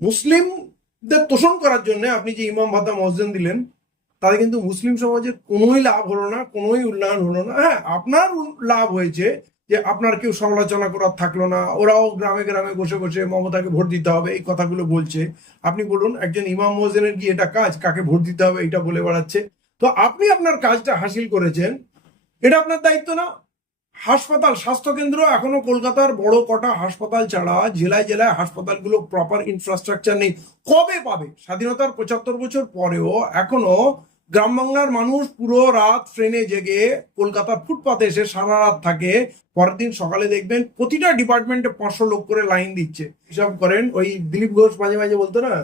মুসলিমদের তোষণ করার জন্য আপনি যে ইমাম ভাতা মসজিদ দিলেন, তাতে কিন্তু মুসলিম সমাজের কোনোই লাভ হলো না, কোনোই উন্নয়ন হলো না। হ্যাঁ আপনার লাভ হয়েছে যে আপনার কেউ সমালোচনা করার থাকল না, ওরাও গ্রামে গ্রামে বসে বসে মমতাকে ভোট দিতে হবে, এই কথাগুলো বলছে। আপনি বলুন, একজন ইমাম মসজিদের কি এটা কাজ? কাকে ভোট দিতে হবে? এটা বলে বেড়াচ্ছে। তো আপনি আপনার কাজটা হাসিল করেছেন, এটা আপনার দায়িত্ব না? হাসপাতাল স্বাস্থ্যকেন্দ্র এখনও কলকাতার বড় কটা হাসপাতাল ছাড়া জেলায় জেলায় হাসপাতালগুলো প্রপার ইনফ্রাস্ট্রাকচার নেই। কবে পাবে? স্বাধীনতার পঁচাত্তর বছর পরেও এখনও গ্রাম বাংলার মানুষ পুরো রাত ট্রেনে জেগে কলকাতার ফুটপাতে এসে সারা রাত থাকে। পরের দিন সকালে দেখবেন প্রতিটা ডিপার্টমেন্টে পাঁচশো লোক করে লাইন দিচ্ছে। হিসাব করেন, ওই দিলীপ ঘোষ মাঝে মাঝে বলতো না,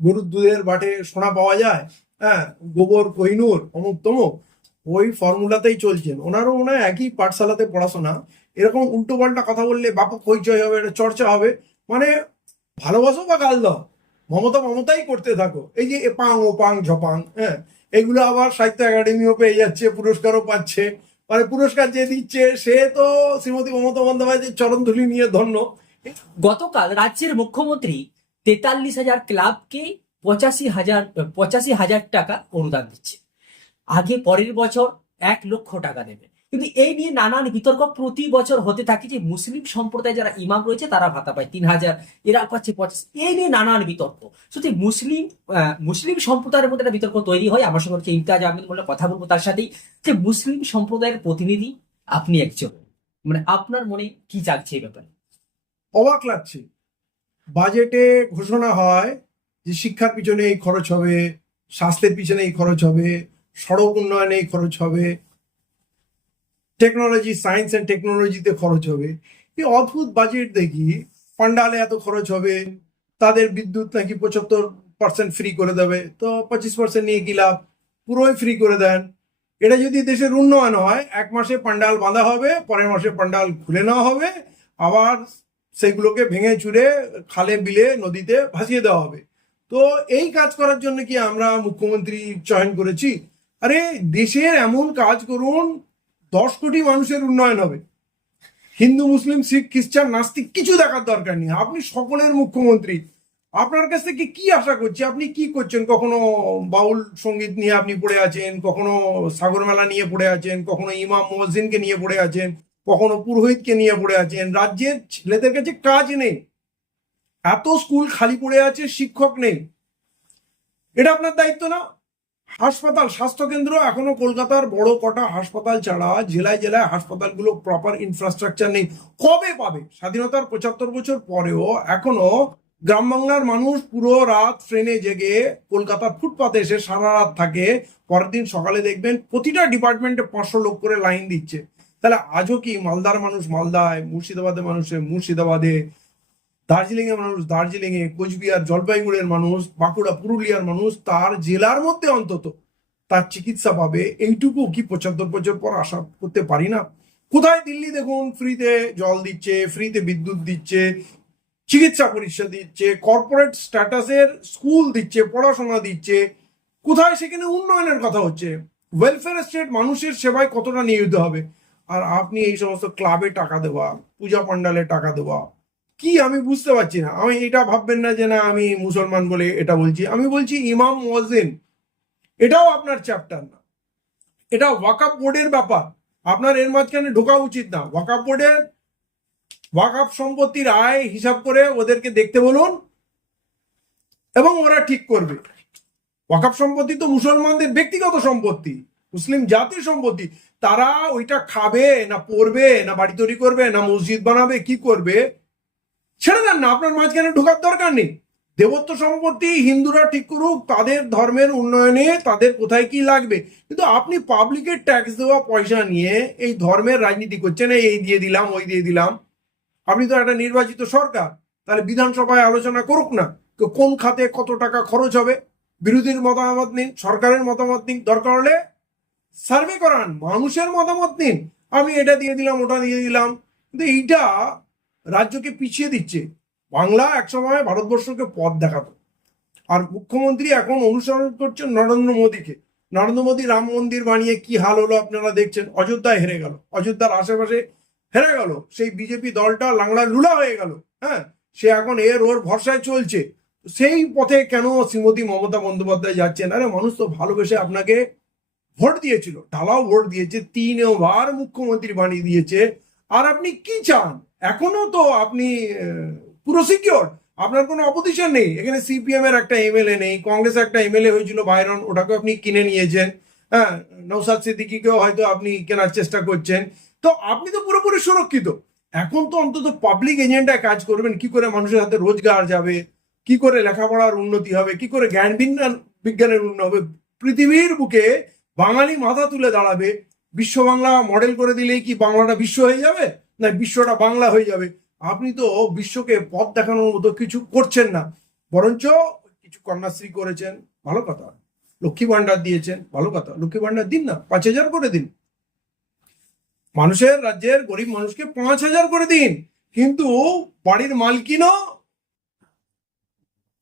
গরুর দুধের বাটে সোনা পাওয়া যায়? হ্যাঁ গোবর, কোহিনুর, অমুক তমুক। ওই ফর্মুলাতেই চলছেন। ওনারও হয় একই পাঠশালাতে পড়াশোনা। এরকম উল্টো পাল্টা কথা বললে বাপা হইচই হবে, এটা চর্চা হবে। মানে ভালোবাসো বা গাল দাও, মমতা মমতাই করতে থাকো। এই যে এপাং ওপাং ঝপাং হ্যাঁ এগুলো আবার সাহিত্য একাডেমিও পেয়ে যাচ্ছে, পুরস্কারও পাচ্ছে। মানে পুরস্কার যে দিচ্ছে, সে তো শ্রীমতী মমতা বন্দ্যোপাধ্যায়ের চরণ ধুলি নিয়ে ধন্য। গতকাল রাজ্যের মুখ্যমন্ত্রী তেতাল্লিশ হাজার ক্লাবকে পঁচাশি হাজার পঁচাশি হাজার টাকা অনুদান দিচ্ছে। আগে পরের বছর এক লক্ষ টাকা দেবে। কিন্তু এই নিয়ে নানান বিতর্ক প্রতি বছর হতে থাকে যে মুসলিম সম্প্রদায় যারা ইমাম রয়েছে, তারা ভাতা পায় তিন হাজার, এরা পাচ্ছে পঁচাশি। এই নিয়ে নানান বিতর্ক। সত্যি মুসলিম মুসলিম সম্প্রদায়ের মধ্যে একটা বিতর্ক তৈরি হয়। আমার সঙ্গে হচ্ছে ইমতাজ আহমেদ বলে কথা বলব তার সাথেই। যে মুসলিম সম্প্রদায়ের প্রতিনিধি আপনি একজন। মানে আপনার মনে কি জাগছে এই ব্যাপারে? অবাক লাগছে। বাজেটে ঘোষণা হয় যে শিক্ষার পিছনে এই খরচ হবে, স্বাস্থ্যের পিছনে এই খরচ হবে। সড়ক উন্নয়নে খরচ হবে। টেকনোলজি সায়েন্স অ্যান্ড টেকনোলজিতে খরচ হবে। এই অদ্ভুত বাজেট দেখি, পান্ডালে এত খরচ হবে, তাদের বিদ্যুৎ নাকি পঁচাত্তর পার্সেন্ট ফ্রি করে দেবে, তো পঁচিশ পার্সেন্ট নিয়ে কি লাভ? পুরোই ফ্রি করে দেন। এটা যদি দেশের উন্নয়ন হয়, এক মাসে পান্ডাল বাঁধা হবে, পরের মাসে পান্ডাল খুলে নেওয়া হবে, আবার সেগুলোকে ভেঙে চুরে খালে বিলে নদীতে ভাসিয়ে দেওয়া হবে। তো এই কাজ করার জন্য কি আমরা মুখ্যমন্ত্রী চয়ন করেছি? আরে দেশের এমন কাজ করুন, দশ কোটি মানুষের উন্নয়ন হবে। হিন্দু, মুসলিম, শিখ, খ্রিস্টান, নাস্তিক কিছু দেখার দরকার নেই। আপনি সকলের মুখ্যমন্ত্রী। আপনার কাছ থেকে কি আশা করছি? আপনি কি করছেন? কখনো বাউল সংগীত নিয়ে আপনি পড়ে আছেন? কখনো সাগর মেলা নিয়ে পড়ে আছেন? কখনো ইমাম মহসিনকে নিয়ে পড়ে আছেন? কখনো পুরোহিতকে নিয়ে পড়ে আছেন? রাজ্যের ছেলেদের কাছে কাজ নেই। এত স্কুল খালি পড়ে আছে, শিক্ষক নেই। এটা আপনার দায়িত্ব না? হাসপাতাল স্বাস্থ্যকেন্দ্র এখনও কলকাতার বড় কটা হাসপাতাল ছাড়া জেলায় জেলায় হাসপাতালগুলো প্রপার ইনফ্রাস্ট্রাকচার নেই। কবে পাবে? স্বাধীনতার পঁচাত্তর বছর পরেও এখনও গ্রাম বাংলার মানুষ পুরো রাত ট্রেনে জেগে কলকাতার ফুটপাতে এসে সারা রাত থাকে। পরের দিন সকালে দেখবেন প্রতিটা ডিপার্টমেন্টে পাঁচশো লোক করে লাইন দিচ্ছে। তাহলে আজও কি মালদার মানুষ মালদায়, মুর্শিদাবাদের মানুষের মুর্শিদাবাদে দার্জিলিং এর মানুষ দার্জিলিং এ কোচবিহার, জলপাইগুড়ির মানুষ, বাঁকুড়া, পুরুলিয়ার মানুষ, তার জেলার মধ্যে অন্তত তার চিকিৎসা পাবে। এইটুকু কি পঁচাত্তর বছর পর আশা করতে পারি না। কোথায়? দিল্লি দেখুন, ফ্রিতে জল দিচ্ছে, ফ্রিতে বিদ্যুৎ দিচ্ছে, চিকিৎসা পরিষেবা দিচ্ছে কর্পোরেট স্ট্যাটাসের স্কুল দিচ্ছে, পড়াশোনা দিচ্ছে। কোথায়? সেখানে উন্নয়নের কথা হচ্ছে। ওয়েলফেয়ার স্টেট মানুষের সেবায় কতটা নিয়োজিত হবে? আর আপনি এই সমস্ত ক্লাবে টাকা দেওয়া, পূজা পান্ডালে টাকা দেওয়া কি আমি বুঝতে পারছি না। আমি এটা ভাববেন না যে না, আমি মুসলমান বলে এটা বলছি। আমি বলছি ইমাম মজিন এটাও আপনার চ্যাপ্টার না। এটা ওয়াকাপ বোর্ডের ব্যাপার। আপনার এর মাঝখানে ঢোকা উচিত না। ওয়াকাপ বোর্ডের ওয়াকাপ সম্পত্তির আয় হিসাব করে ওদেরকে দেখতে বলুন এবং ওরা ঠিক করবে। ওয়াকাপ সম্পত্তি তো মুসলমানদের ব্যক্তিগত সম্পত্তি, মুসলিম জাতির সম্পত্তি। তারা ওইটা খাবে না পড়বে না বাড়ি তৈরি করবে, না মসজিদ বানাবে, কি করবে? ছেড়ে দেন না, আপনার মাঝখানে ঢোকার দরকার নেই। দেবত্ব সম্পত্তি হিন্দুরা ঠিক করুক, তাদের ধর্মের উন্নয়নে তাদের কোথায় কি লাগবে? কিন্তু আপনি পাবলিকের ট্যাক্স দেওয়া পয়সা নিয়ে এই ধর্মের রাজনীতি করছেন, এই দিয়ে দিলাম, ওই দিয়ে দিলাম। আপনি তো একটা নির্বাচিত সরকার, তাহলে বিধানসভায় আলোচনা করুক না কোন খাতে কত টাকা খরচ হবে। বিরোধীর মতামত নিন, সরকারের মতামত নিন, দরকার হলে সার্ভে করান, মানুষের মতামত নিন। আমি এটা দিয়ে দিলাম, ওটা দিয়ে দিলাম। কিন্তু এইটা রাজ্যকে পিছিয়ে দিচ্ছে। বাংলা একসময় ভারতবর্ষকে পথ দেখাতো। আর মুখ্যমন্ত্রী এখন অনুসরণ করছেন নরেন্দ্র মোদীকে। নরেন্দ্র মোদী রাম মন্দির বানিয়ে কি হাল হলো আপনারা দেখছেন। অযোধ্যায় হেরে গেল। অযোধ্যার আশেপাশে হেরে গেল। সেই বিজেপি দলটা লাংড়া লুলা হয়ে গেল। হ্যাঁ সে এখন এর ওর ভরসায় চলছে। সেই পথে কেন শ্রীমতী মমতা বন্দ্যোপাধ্যায় যাচ্ছেন? আরে মানুষ তো ভালোবেসে আপনাকে ভোট দিয়েছিল। ঢালাও ভোট দিয়েছে। তিনবার মুখ্যমন্ত্রী বানিয়ে দিয়েছে। আর আপনি কি চান? এখনও তো আপনি পুরো সিকিওর আপনার কোনো অপোজিশন নেই। এখানে সিপিএম এর একটা এমএলএ নেই, কংগ্রেস একটা এমএলএ হয়েছিল, বাইরন ওটাকে আপনি কিনে নিয়েছেন। হ্যাঁ নৌসাদ সিদ্দিকিকেও হয়তো আপনি কেনার চেষ্টা করছেন। তো আপনি তো পুরোপুরি সুরক্ষিত। এখন তো অন্তত পাবলিক এজেন্ডায় কাজ করবেন। কি করে মানুষের হাতে রোজগার যাবে? কি করে লেখাপড়ার উন্নতি হবে? কি করে জ্ঞান বিজ্ঞান বিজ্ঞানের উন্নতি হবে? পৃথিবীর বুকে বাঙালি মাথা তুলে দাঁড়াবে। বিশ্ব বাংলা মডেল করে দিলেই কি বাংলাটা বিশ্ব হয়ে যাবে? না, বিশ্বটা বাংলা হয়ে যাবে। আপনি তো বিশ্বকে পথ দেখানোর মতো কিছু করছেন না। বরঞ্চ কিছু কন্যাশ্রী করেছেন, ভালো কথা। লক্ষ্মী ভান্ডার দিয়েছেন, ভালো কথা। লক্ষ্মী ভান্ডার দিন না, পাঁচ হাজার করে দিন। মানুষের রাজ্যের গরিব মানুষকে পাঁচ হাজার করে দিন। কিন্তু বাড়ির মালকিনও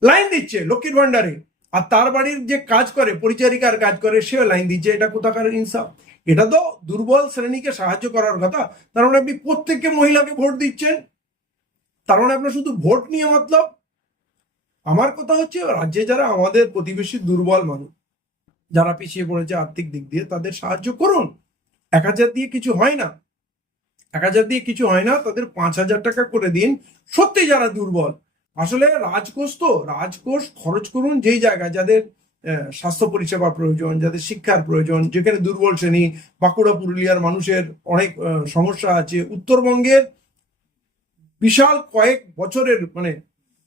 লাইন দিচ্ছে লক্ষ্মীর ভান্ডারে আর তার বাড়ির যে কাজ করে, পরিচারিকার কাজ করে, সেও লাইন দিচ্ছে। এটা কোথাকার ইনসাফ? এটা তো দুর্বল শ্রেণীকে সাহায্য করার কথা। তার মানে আপনি প্রত্যেককে মহিলাকে ভোট দিচ্ছেন। তার মানে আপনার শুধু ভোট নিয়ে মতলব? আমার কথা হচ্ছে, রাজ্যে যারা আমাদের প্রতিবেশী দুর্বল মানুষ, যারা পিছিয়ে পড়েছে আর্থিক দিক দিয়ে, তাদের সাহায্য করুন। এক হাজার দিয়ে কিছু হয় না। এক হাজার দিয়ে কিছু হয় না, তাদের পাঁচ হাজার টাকা করে দিন। সত্যি যারা দুর্বল, আসলে রাজকোষ তো, রাজকোষ খরচ করুন যেই জায়গায়, যাদের স্বাস্থ্য পরিষেবা প্রয়োজন, যাদের শিক্ষার প্রয়োজন, যেখানে দুর্বল শ্রেণি, বাঁকুড়া, পুরুলিয়ার মানুষের অনেক সমস্যা আছে। উত্তরবঙ্গের বিশাল কয়েক বছরের মানে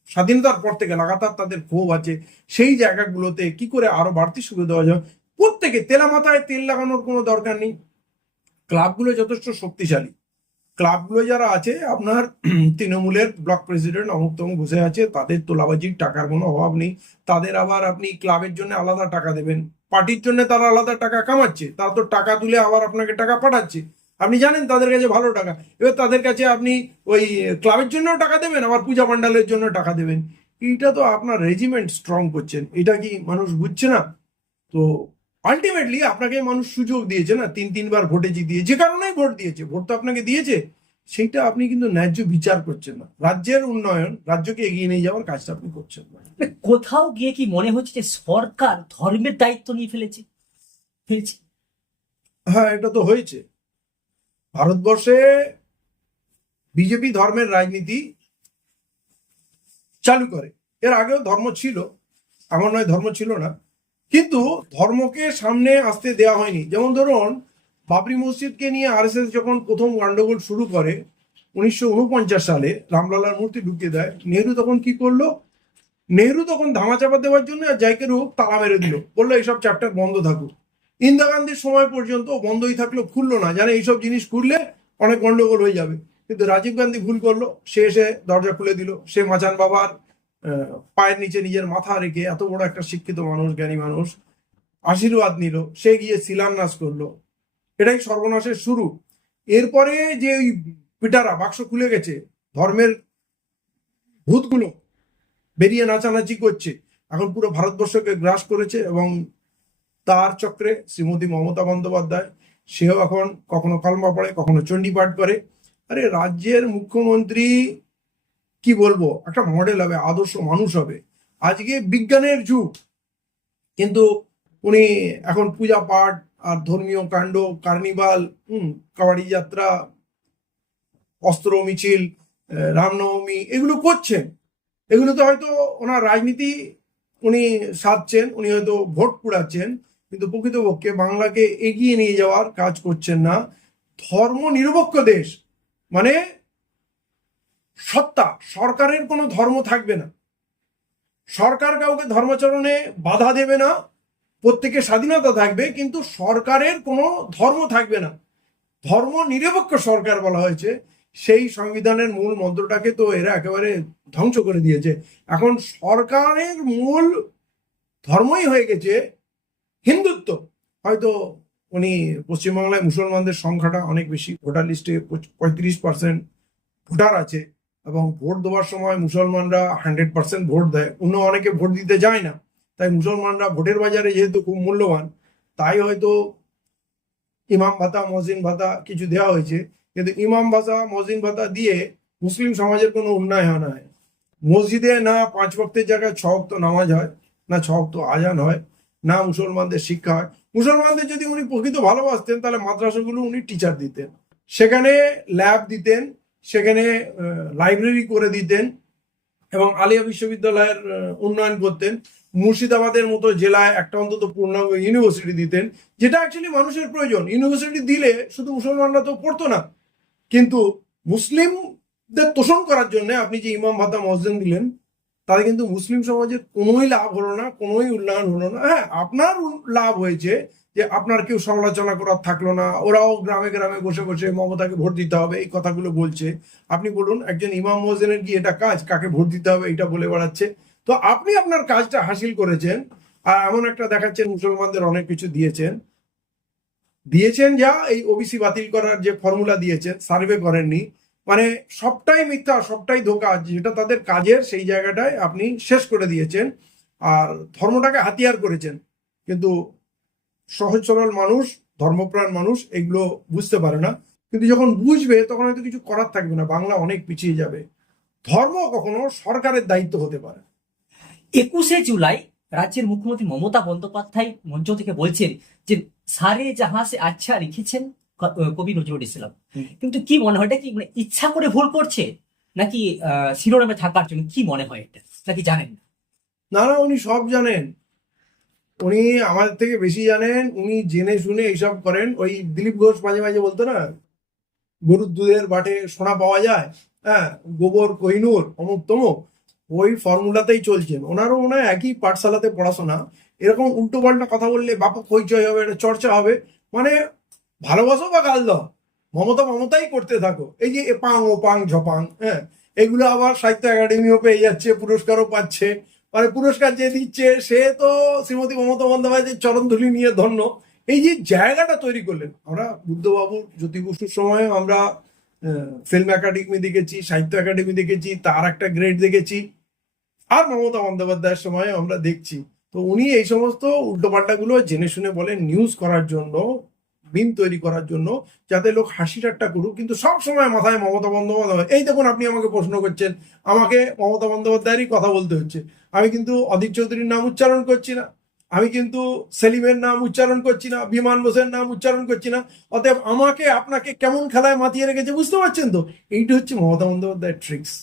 স্বাধীনতার পর থেকে লাগাতার তাদের ক্ষোভ আছে। সেই জায়গাগুলোতে কি করে আরও বাড়তি সুবিধা দেওয়া যায়? প্রত্যেকে তেলা মাথায় তেল লাগানোর কোনো দরকার নেই। ক্লাবগুলো যথেষ্ট শক্তিশালী। ক্লাবগুলো যারা আছে, আপনার তৃণমূলের ব্লক প্রেসিডেন্ট অমুক তমুক বসে আছে, তাদের তোলাবাজির টাকার কোনো অভাব নেই। তাদের আবার আপনি ক্লাবের জন্য আলাদা টাকা দেবেন। পার্টির জন্য তারা আলাদা টাকা কামাচ্ছে, তারা তো টাকা তুলে আবার আপনাকে টাকা পাঠাচ্ছে। আপনি জানেন তাদের কাছে ভালো টাকা। এবার তাদের কাছে আপনি ওই ক্লাবের জন্য টাকা দেবেন, আবার পূজা পান্ডালের জন্য টাকা দেবেন। এইটা তো আপনার রেজিমেন্ট স্ট্রং করছেন। এটা কি মানুষ বুঝছে না? তো আলটিমেটলি আপনাকে মানুষ সুযোগ দিয়েছে না তিন তিনবার ভোটে জিতিয়ে যে কারণেই ভোট দিয়েছে ভোট তো আপনাকে দিয়েছে। সেইটা আপনি কিন্তু ন্যায্য বিচার করছেন না। রাজ্যের উন্নয়ন রাজ্যকে এগিয়ে নিয়ে যাওয়ার কাজটা আপনি করছেন না। কোথাও গিয়ে কি মনে হচ্ছে যে সরকার ধর্মের দায়িত্ব নিয়ে ফেলেছে? ফেলেছে? হ্যাঁ এটা তো হয়েছে। ভারতবর্ষে বিজেপি ধর্মের রাজনীতি চালু করে। এর আগেও ধর্ম ছিল এমন নয় ধর্ম ছিল না। কিন্তু ধর্মকে সামনে আসতে দেওয়া হয়নি। যেমন ধরুন, বাবরি মসজিদকে নিয়ে আরএসএস যখন প্রথম গন্ডগোল শুরু করে, উনিশশো উনপঞ্চাশ সালে রামলালার মূর্তি ঢুকিয়ে দেয়। নেহরু তখন কি করল? নেহরু তখন ধামাচাপা দেওয়ার জন্য জাইকের হোক তালা মেরে দিল। বলল, এইসব চ্যাপ্টার বন্ধ থাকুক। ইন্দিরা গান্ধীর সময় পর্যন্ত বন্ধই থাকল, খুললো না। জানে এইসব জিনিস খুললে অনেক গন্ডগোল হয়ে যাবে। কিন্তু রাজীব গান্ধী ভুল করল। সে এসে দরজা খুলে দিল। সে মাচান বাবার পায়ের নিচে নিজের মাথা রেখে এত বড় একটা শিক্ষিত মানুষ, জ্ঞানী মানুষ, আশীর্বাদ নিল। সে গিয়ে শিলান্যাস করল। এটাই সর্বনাশের শুরু। এরপরে যে ওই পিটারা, বাক্স খুলে গেছে, ধর্মের ভূতগুলো বেরিয়ে নাচানাচি করছে। এখন পুরো ভারতবর্ষকে গ্রাস করেছে এবং তার চক্রে শ্রীমতী মমতা বন্দ্যোপাধ্যায়, সেও এখন কখনো কলমা পড়ে, কখনো চণ্ডীপাঠ করে। আরে, রাজ্যের মুখ্যমন্ত্রী কি বলব? একটা মডেল হবে, আদর্শ মানুষ হবে। আজকে বিজ্ঞানের যুগ। কিন্তু উনি এখন পূজা পাঠ আর ধর্মীয় কাণ্ড, কার্নিভাল, হুম, কাবাডি যাত্রা, অস্ত্র, মিছিল রামনবমী, এগুলো করছেন। এগুলোতে হয়তো ওনার রাজনীতি উনি সাধছেন, উনি হয়তো ভোট কুড়াচ্ছেন, কিন্তু প্রকৃতপক্ষে বাংলাকে এগিয়ে নিয়ে যাওয়ার কাজ করছেন না। ধর্ম নিরপেক্ষ দেশ। মানে সরকারের কোনো ধর্ম থাকবে না। সরকার কাউকে ধর্মাচরণে বাধা দেবে না প্রত্যেকের স্বাধীনতা থাকবে, কিন্তু সরকারের কোনো ধর্ম থাকবে না। ধর্ম নিরপেক্ষ সরকার বলা হয়েছে, সেই সংবিধানের মূল মন্ত্রটাকে তো এরা একেবারে ধ্বংস করে দিয়েছে। এখন সরকারের মূল ধর্মই হয়ে গেছে হিন্দুত্ব। হয়তো উনি পশ্চিমবাংলায় মুসলমানদের সংখ্যাটা অনেক বেশি, ভোটার লিস্টে পঁয়ত্রিশ পার্সেন্ট ভোটার আছে। এবং ভোট দেওয়ার সময় মুসলমানরা হান্ড্রেড পার্সেন্ট ভোট দেয়। অন্য অনেকে ভোট দিতে যায় না। তাই মুসলমানরা ভোটের বাজারে যেহেতু খুব মূল্যবান, তাই হয়তো ইমাম ভাতা, মসজিদ ভাতা কিছু দেওয়া হয়েছে। কিন্তু ইমাম ভাতা, মসজিদ ভাতা দিয়ে মুসলিম সমাজের কোনো উন্নয়ন হয় না। মসজিদে না পাঁচ ভক্তের জায়গায় ছ নামাজ হয়, না ছ আজান হয়, না মুসলমানদের শিক্ষা হয়। মুসলমানদের যদি উনি প্রকৃত ভালোবাসতেন, তাহলে মাদ্রাসাগুলো উনি টিচার দিতেন। সেখানে ল্যাব দিতেন সেখানে লাইব্রেরি করে দিতেন এবং আলিয়া বিশ্ববিদ্যালয়ের উন্নয়ন করতেন। মুর্শিদাবাদের মতো জেলায় একটা অন্তত পূর্ণাঙ্গ ইউনিভার্সিটি দিতেন, যেটা অ্যাকচুয়ালি মানুষের প্রয়োজন। ইউনিভার্সিটি দিলে শুধু মুসলমানরা তো পড়তো না। কিন্তু মুসলিমদের তোষণ করার জন্য আপনি যে ইমাম ভাতা মসজিদ দিলেন তাতে কিন্তু মুসলিম সমাজের কোনোই লাভ হলো না, কোনোই উন্নয়ন হলো না। হ্যাঁ আপনার লাভ হয়েছে যে আপনার কেউ সমালোচনা করার থাকল না, ওরাও গ্রামে গ্রামে বসে বসে মমতাকে ভোট দিতে হবে, এই কথাগুলো বলছে। আপনি বলুন, একজন ইমাম মসজিদের কি এটা কাজ কাকে ভোট দিতে হবে এটা বলে বেড়াচ্ছে। তো আপনি আপনার কাজটা হাসিল করেছেন, আর এমন একটা দেখাচ্ছেন, মুসলমানদের অনেক কিছু দিয়েছেন। দিয়েছেন যা, এই ওবিসি বাতিল করার যে ফর্মুলা দিয়েছেন সার্ভে করেননি। মানে সবটাই মিথ্যা, সবটাই ধোকা যেটা তাদের কাজের সেই জায়গাটায় আপনি শেষ করে দিয়েছেন। আর ধর্মটাকে হাতিয়ার করেছেন। কিন্তু সহজ সরল মানুষ, ধর্মপ্রাণ মানুষ এগুলো বুঝতে পারে না। কিন্তু যখন বুঝবে, তখন হয়তো কিছু করার থাকবে না। বাংলা অনেক পিছিয়ে যাবে। ধর্ম কখনো সরকারের দায়িত্ব হতে পারে। একুশে জুলাই রাজ্যের মুখ্যমন্ত্রী মমতা বন্দ্যোপাধ্যায় মঞ্চ থেকে বলছেন যে, সারে জাহাঁ সে আচ্ছা লিখেছেন কবি নজরুল ইসলাম। কিন্তু কি মনে হয় এটা কি মানে ইচ্ছা করে ভুল করছে? নাকি শিরোনামে থাকার জন্য কি মনে হয় এটা? নাকি জানেন না? না উনি সব জানেন। উনি আমাদের থেকে বেশি জানেন উনি জেনে শুনে এইসব করেন। ওই দিলীপ ঘোষ মাঝে মাঝে বলতো না গরুর দুধের বাটে সোনা পাওয়া যায় হ্যাঁ গোবর কোহিনুর অমুক তমুক ওই ফর্মুলাতেই চলছেন ওনারও মনে হয় একই পাঠশালাতে পড়াশোনা। এরকম উল্টো পাল্টা কথা বললে বাপা হইচই হবে এটা চর্চা হবে। মানে ভালোবাসো বা গাল দাও, মমতা মমতাই করতে থাকো। এই যে এপাং, ওপাং, ঝপাং হ্যাঁ এগুলো আবার সাহিত্য একাডেমিও পেয়ে যাচ্ছে, পুরস্কারও পাচ্ছে। মানে পুরস্কার যে দিচ্ছে, সে তো শ্রীমতী মমতা বন্দ্যোপাধ্যায়ের চরণধুলি নিয়ে ধন্য। এই যে জায়গাটা তৈরি করলেন, আমরা বুদ্ধবাবুর জ্যোতি বসুর সময় আমরা ফিল্ম একাডেমি দেখেছি, সাহিত্য একাডেমি দেখেছি, তার একটা গ্রেড দেখেছি, আর মমতা বন্দ্যোপাধ্যায়ের সময় আমরা দেখছি। তো উনি এই সমস্ত উল্টোপাল্টাগুলো জেনে শুনে বলেন নিউজ করার জন্য বিন তৈরি করার জন্য যাতে লোক হাসি ঠাট্টা করুক। কিন্তু সব সময় মাথায় মমতা বন্দ্যোপাধ্যায় এই দেখুন, আপনি আমাকে প্রশ্ন করছেন। আমাকে মমতা বন্দ্যোপাধ্যায়েরই কথা বলতে হচ্ছে। আমি কিন্তু অধীর চৌধুরীর নাম উচ্চারণ করছি না। আমি কিন্তু সেলিমের নাম উচ্চারণ করছি না। বিমান বোসের নাম উচ্চারণ করছি না। অতএব আমাকে আপনাকে কেমন খেলায় মাতিয়ে রেখেছে বুঝতে পারছেন তো? এইটা হচ্ছে মমতা বন্দ্যোপাধ্যায়ের ট্রিক্স